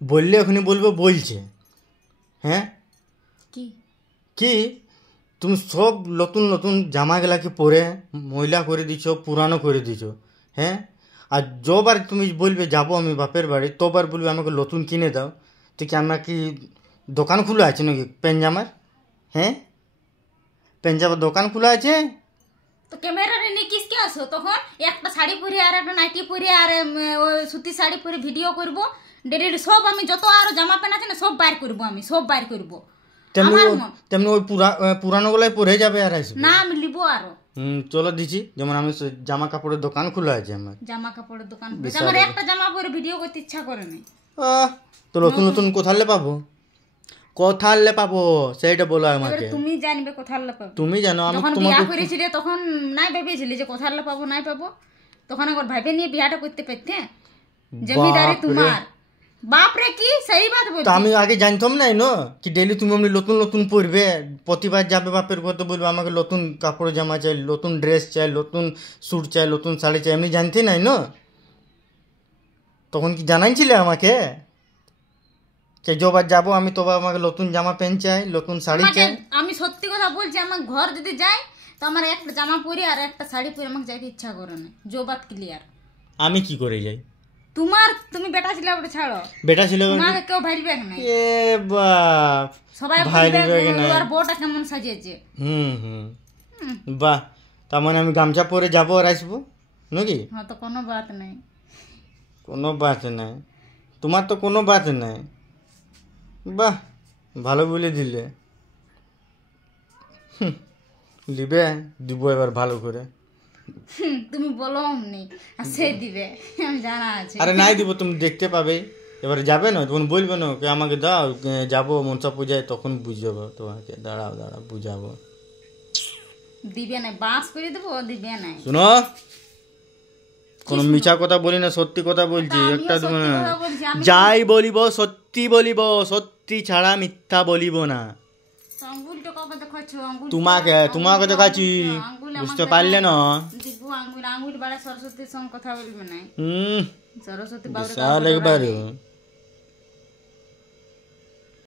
বললে এখনই বলবো বলছে। হ্যাঁ কি কি তুমি সব নতুন নতুন জামাগুলাকে পরে ময়লা করে দিছ, পুরানো করে দিছ। হ্যাঁ আর যবার তুমি বলবে যাবো আমি বাপের বাড়ি, তোবার বলবে আমাকে নতুন কিনে দাও। তো কি আমার কি দোকান খোলা আছে নাকি প্যান্ট জামার? হ্যাঁ প্যান্ট জামার দোকান খোলা আছে? তো ক্যামেরারে নিয়ে কিসকে আসো তখন? একটা শাড়ি পরে আর একটা নাইটি পরে আর ওই সুতি শাড়ি পরে ভিডিও করব। ডেলি সব আমি যত আরো জামা প্যান্ট আছে না সব বাইর করব, আমি সব বাইর করব। তেমনি ওই পুরানো গুলাই পরে যাবে আর আসবে না আমি লিব আরো। চলো দিচ্ছি, যেমন আমি জামা কাপড়ের দোকান খোলা আছে আমার। জামা কাপড়ের দোকান আমার একটা জামা পরে ভিডিও করতে ইচ্ছা করে না। তো নতুন নতুন কোথালে পাবো? কোথালে পাবো সেইটা বলো আমাকে। তুমি জানবে কোথালে পাবো? তুমি জানো। আমি যখন বিয়া করেছিলে তখন নাই ভেবেছিলে যে কোথালে পাবো নাই পাবো? তখন একবার ভাইবে নিয়ে বিয়াটা করতে পারতে। জমিদারি তোমার বাপরে কি সেই বাত বলছি। তো আমি আগে জানতাম না কি ডেইলি তুমি এমনি নতুন নতুন পরবে, প্রতিবার যাবে বাপের ঘর তো বলবে আমাকে নতুন কাপড় জামা চাই, নতুন ড্রেস চাই, নতুন স্যুট চাই, নতুন শাড়ি চাই, এমনি জানতে নাই তখন কি জানাইছিলে আমাকে যে যবার যাবো আমি তোবার আমাকে নতুন জামা প্যান্ট চাই, নতুন শাড়ি চাই? আমি সত্যি কথা বলছি, আমার ঘর যদি যাই তো আমার একটা জামা পরে আর একটা শাড়ি পরে আমাকে যাইতে ইচ্ছা করে না। জোবাত ক্লিয়ার। আমি কি করে যাই? তুমি বেটা ছিল ওটা ছাড়ো, বেটা ছিল তোমাকে কেউ ভাইবে না। এ বাপ সবাই ভাইবে আর বউটা কেমন সাজিয়েছে। বাহ, তার মানে আমি গামছা পরে যাবো আর আসবো নাকি? হ্যাঁ তো কোনো বাত নাই। কোনো বাত নাই তোমার, তো কোনো বাত নাই। বাহ ভালো বলে দিলে। দিবে দিব এবার ভালো করে। তুমি বলো অমনি আর সে দিবে, আমি জানা আছে। আরে নাই দিব, তুমি দেখতে পাবে। এবারে যাবে না তখন বলবে না কি আমাকে দাও, যাবো মনসা পূজায় তখন বুঝাবো তোমাকে। দাঁড়াও বুঝাবো। দিবে না, বাঁশ করে দেবো, দিবে না। শুনো, কোনো মিছা কথা বলি না, সত্যি কথা বলছি। একটা যাই বলিব সত্যি বলিব, সত্যি ছাড়া মিথ্যা বলিব না। তোমাকে দেখাচ্ছি, বুঝতে পারলে না? আঙ্গুল বাড়া সরস্বতীর সঙ্গে কথা বলবে না। সরস্বতী একবার